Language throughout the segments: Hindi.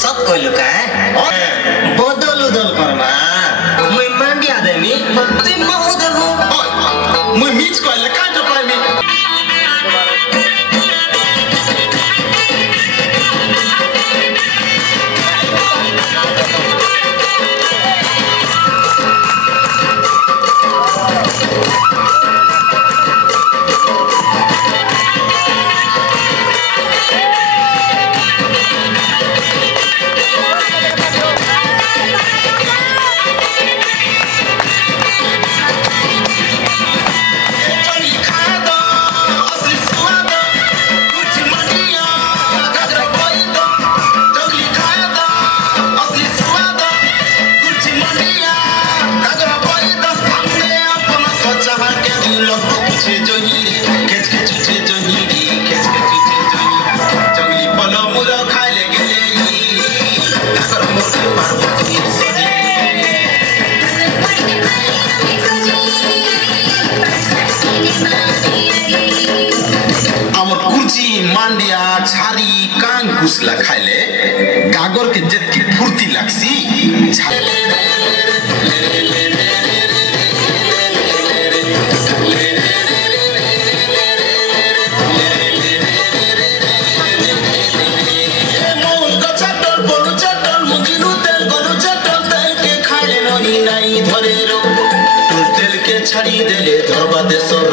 सत कहलु का बदल उदल करमा मैं मांडिया देनी तुम बहुदल हो मैं मीच कहले का तो पाइमी मांडिया छारी कांग कुसला खाइले गागर के जत्ती फुर्ती लागसी छाड़ी देले धरबा देशर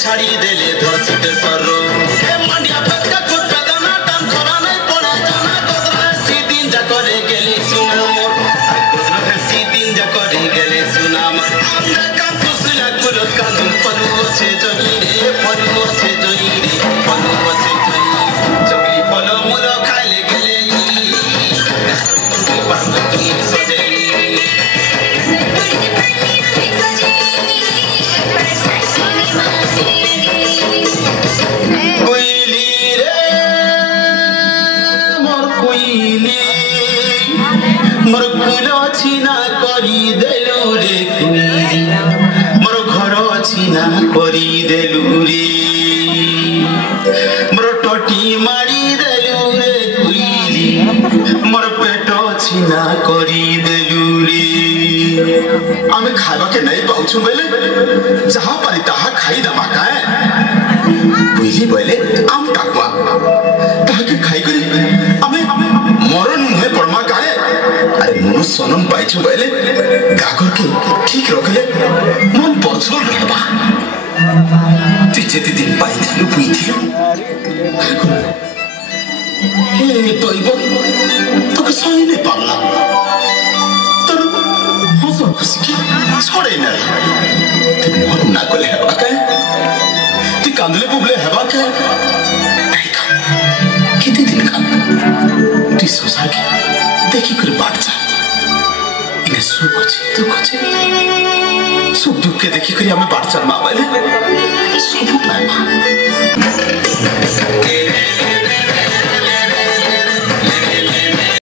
छाड़ी देले धरसी देशर मांडिया पक्का खुद पैदा ना टाइम खरा नहीं पड़ा जाना कोदरा सी दिन जा करे गेले सुना मोर कोदरा सी दिन जा करे गेले सुना हमने काम कुसला कुलत कांदुल पलुओ छे जही रे पलुओ छे जही रे पलुओ छे जही जगली पलो मुलो खाइले गेले पार्वती सजे मोर कुलो छिना करी देलु रे कुइली मोर घर छिना करी देलु रे मोर टटी मारी देलु रे कुइली मोर पेट छिना करी देलु रे आमे खाइबा के नहीं पाउछु बेले जहा पारी ताहा खाई दमा काए कुइली बोले आम टाकुआ ताहा के खाई गरी आमे मरण मुहे परमा काए अरे मनु सोनम पाइछु बेले गागर के ठीक रखले मन पछोल रहबा ती जेति दिन पाइथिलु पुइथिलु हे तोइबो तोके सही नै पाला तर हसो खुशी के छोड़े नै ती मन ना कोले हेबा के ती कांदले बुबले हेबा के किती दिन का ती सोसाकी देखी कर बाट जा इने सुख छे सुख दुख के देखी कर हमें बाट चल मां वाले सब पाए मां